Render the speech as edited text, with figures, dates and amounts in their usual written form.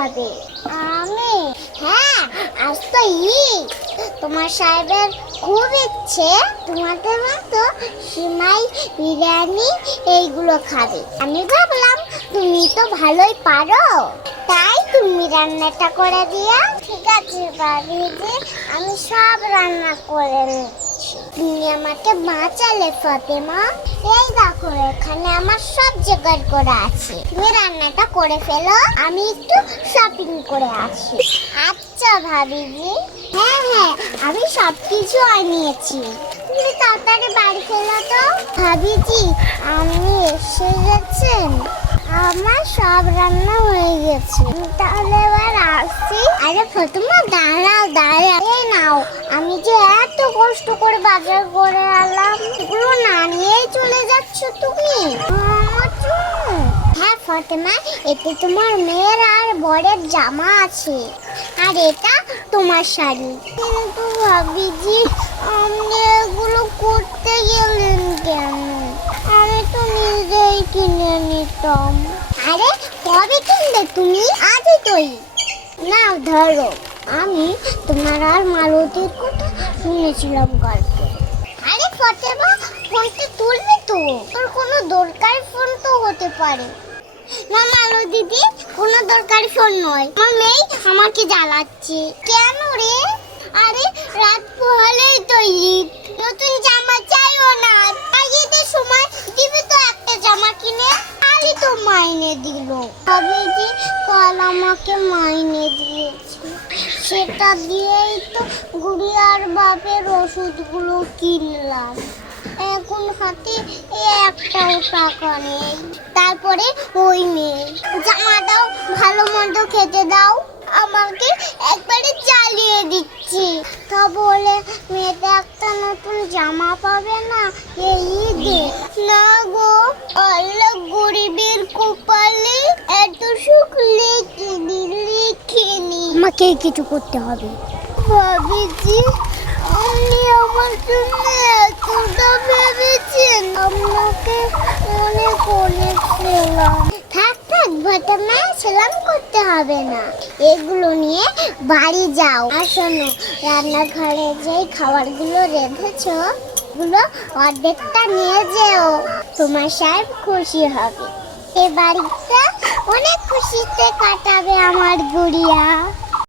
খাবে? আমি? হ্যাঁ, আজ তো ঈদ। তোমার সাহেবের খুব ইচ্ছে তোমাদের মতো সিমাই, বিরিয়ানি এইগুলো খাবে। আমি ভাবলাম তুমি তো ভালোই পারো, তাই তুমি রান্নাটা করে দিয়া। ঠিক আছে ভাবিজি, আমি সব রান্না করে নিচ্ছি। তুমি আমাকে বাঁচালে ফাতেমা। এই দেখো, এখানে আমার সব জোগাড় করা আছে। তুমি রান্নাটা করে ফেলো, আমি একটু শপিং করে আসি। আচ্ছা ভাবিজি। হ্যাঁ হ্যাঁ, আমি সব কিছু আনিয়েছি। তুমি তাড়াতাড়ি বাড়ি ফেলো তো। ভাবিজি, আপনি এসে গেছেন? আমার সব রান্না হয়ে গেছে, তাহলে এবার আসছি। আরে ফাতেমা, দাঁড়াও দাঁড়াও। এই নাও, আমি যে এত কষ্ট করে বাজার করে আনলাম, এগুলো না নিয়েই চলে যাচ্ছ তুমি আমার জন্য? হ্যাঁ ফাতেমা, এতে তোমার মেয়ের আর বরের জামা আছে, আর এটা তোমার শাড়ি। কিন্তু ভাবিজি, আপনি এগুলো করতে গেলেন কেন? আমি তো নিজেই কিনে নিতাম। আরে কবে কিনবে তুমি? আজই তোই। নাও ধরো। আমি তোমার আর মালতীর কথা শুনেছিলাম গল্পে। আরে ফাতেমা, ফোনটা তুলবি তো? তোর কোনো দরকারি ফোন তো হতে পারে। না মালো দিদি, কোনো দরকারি ফোন নয়। আমার মেয়ে আমাকে জ্বালাচ্ছে। কেন রে? আরে রাত পোহালেই তো ঈদ, নতুন জামা চাইও না। ঈদের সময় দিবি তো একটা জামা কিনে। কালই তো মাইনে দিল। ভাবিজি কাল আমাকে মাইনে দিয়েছে, সেটা দিয়েই তো গুড়িয়ার বাপের ওষুধগুলো কিনলাম। এখন হাতে একটাও টাকা নেই। তারপরে ওই মেয়ে, জামা দাও, ভালো মন্দ খেতে দাও, আমাকে একবারে জ্বালিয়ে দিচ্ছি। তা বলে মেয়েটা একটা নতুন জামা পাবে না এই ঈদে? না গো, আল্লাহ গরিবের কপালে এত সুখ লিখিনি। আমাকে কিছু করতে হবে। ভাবিজি, আপনি আমার জন্য এতটা ভেবেছেন? আপনাকে অনেক অনেক সেলাম। থাক থাক ফাতেমা, সেলাম করতে হবে না। এগুলো নিয়ে বাড়ি যাও। আর শোনো, রান্নাঘরে যেই খাবারগুলো রেঁধেছো গুলো অর্ধেকটা নিয়ে যেও, তোমার সাহেব খুশি হবে। এ বাড়িটা অনেক খুশিতে কাটাবে আমার গুড়িয়া।